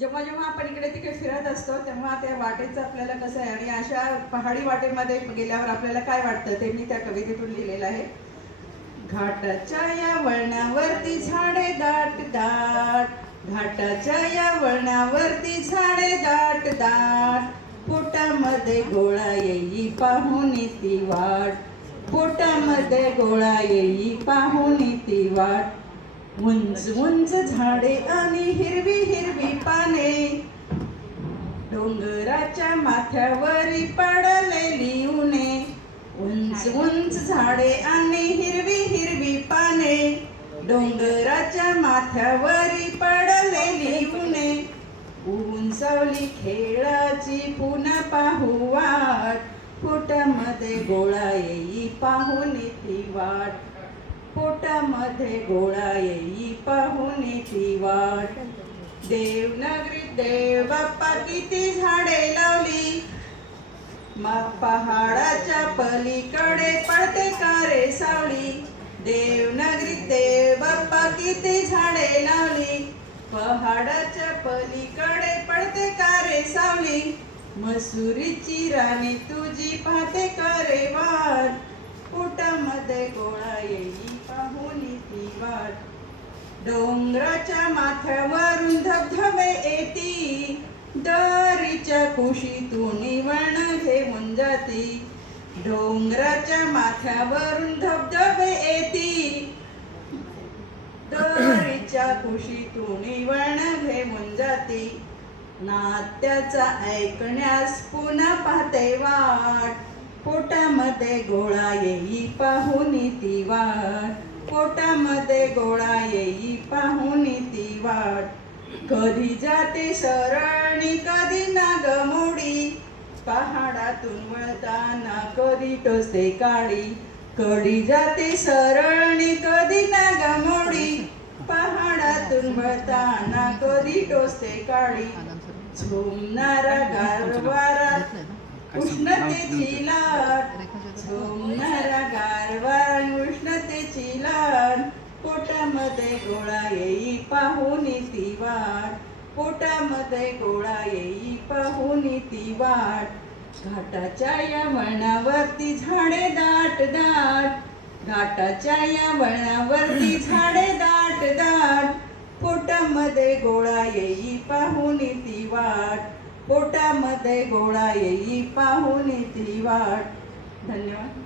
जेव्हा जेव्हा आपण इकडे तिकडे फिरत असतो तेव्हा त्या वाटेचं आपल्याला कसं आहे, आणि अशा पहाडी वाटेमध्ये गेल्यावर आपल्याला काय वाटतं ते मी त्या कवितेतून लिहिलेलं आहे. घाटाच्या या वळणावरती झाडे दाट दाट, घाटाच्या या वळणावरती झाडे दाट दाट, पोटामध्ये गोळा येई पाहून ती वाट, पोटामध्ये गोळा येई पाहून ती वाट. उंच उंच झाडे आणि हिरवी हिरवी पाने, डोंगराच्या माथ्यावरी पडलेली उन्हे. उंच उंच झाडे आणि हिरवी हिरवी पाने, डोंगराच्या माथ्यावरी पडलेली उन्हे. ऊन सावली खेळाची पुन्हा पाहू वाट, पोटामध्ये गोळा येई पाहून ती वाट, पोटामध्ये गोळा येई पाहून ती वाट. देवनगरीत देव बाप्पा किती झाडे लावली, पहाडाच्या पलीकडे पडते का रे सावली. देवनगरीत देव बाप्पा किती झाडे लावली, पहाडाच्या पलीकडे पडते का रे सावली. मसुरीची राणी तुझी पाहते का रे वाट, पोटामध्ये गोळा येई पाहून ती वाट. डोंगराच्या माथ्यावरून धबधबे येती, दरीच्या कुशीतून वळण घेऊन जाती. डोंगराच्या माथ्यावरून धबधबे येती, दरीच्या कुशीतून वळण घेऊन जाती. नात्याचा ऐकण्यास पुन्हा पाहते वाट, पोटामध्ये गोळा येई पाहून ती वाट, पोटामध्ये गोळा येई पाहून ती वाट. कधी जाते सरळणी कधी नागमोडी, पहाडातून वळताना कधी टोचते काळी. कधी जाते सरळणी कधी नागमोडी, पहाडातून वळताना कधी टोचते काळी. झुमणारा गारवारात उष्णतेची लाट, झुमणारा गारवार उष्णतेची लाट, पोटामध्ये गोळा येई पाहून ती वाट, पोटामध्ये गोळा येई पाहून ती वाट. घाटाच्या या वळणावरती झाडे दाट दाट, घाटाच्या या वळणावरती झाडे दाट दाट, पोटामध्ये गोळा येई पाहून ती वाट, पोटामध्ये गोळा येई पाहून ती वाट. धन्यवाद.